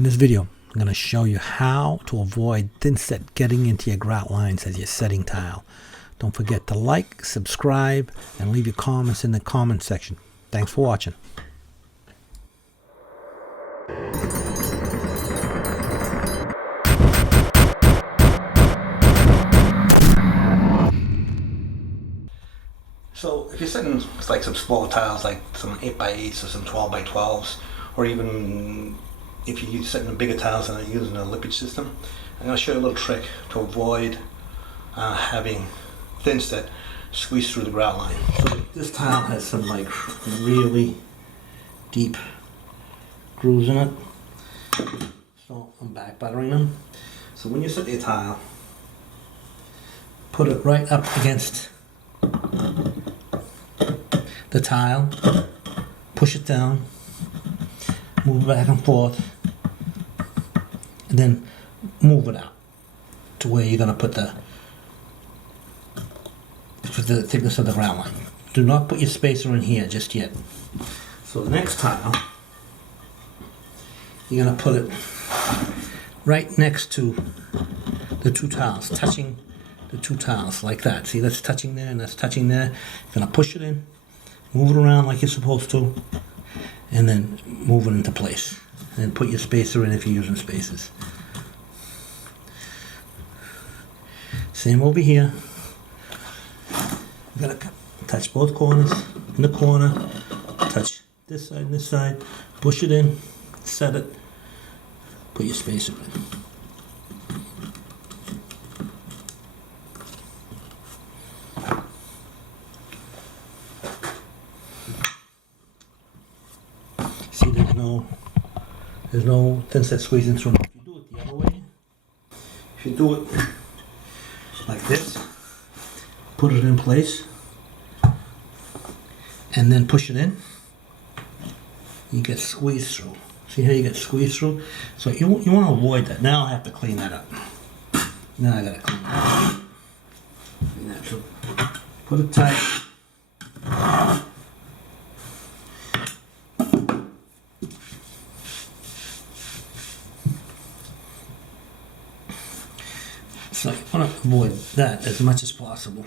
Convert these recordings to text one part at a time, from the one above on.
In this video, I'm going to show you how to avoid thin set getting into your grout lines as you're setting tile. Don't forget to like, subscribe, and leave your comments in the comment section. Thanks for watching. So if you're setting like some smaller tiles, like some 8x8s or some 12x12s, or even if you're setting the bigger tiles and are using a lippage system, I'm going to show you a little trick to avoid having thin set squeeze through the grout line. So this tile has some like really deep grooves in it, so I'm back buttering them. So when you set your tile, put it right up against the tile, push it down, move it back and forth, and then move it out to where you're going to put the thickness of the grout line. Do not put your spacer in here just yet. So the next tile, you're going to put it right next to the two tiles, touching the two tiles like that. See, that's touching there and that's touching there. You're going to push it in, move it around like you're supposed to, and then move it into place. And put your spacer in if you're using spacers. Same over here. You're going to touch both corners, in the corner, touch this side and this side, push it in, set it, put your spacer in. See, there's no thin set squeezing through. If you do it the other way, if you do it like this, put it in place, and then push it in, you get squeezed through. See how you get squeezed through? So you want to avoid that. Now I have to clean that up. Now I got to clean that up. So put it tight. So you want to avoid that as much as possible.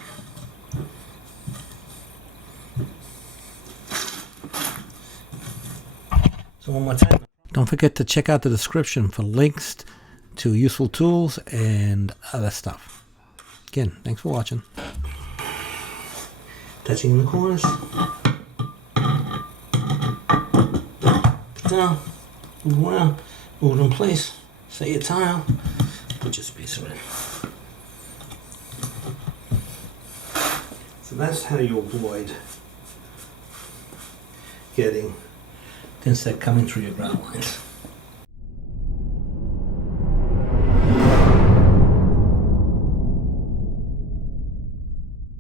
So one more time. Don't forget to check out the description for links to useful tools and other stuff. Again, thanks for watching. Touching the corners. Put down, move around, move it in place, set your tile, put your spacer in. So that's how you avoid getting thin set coming through your grout lines.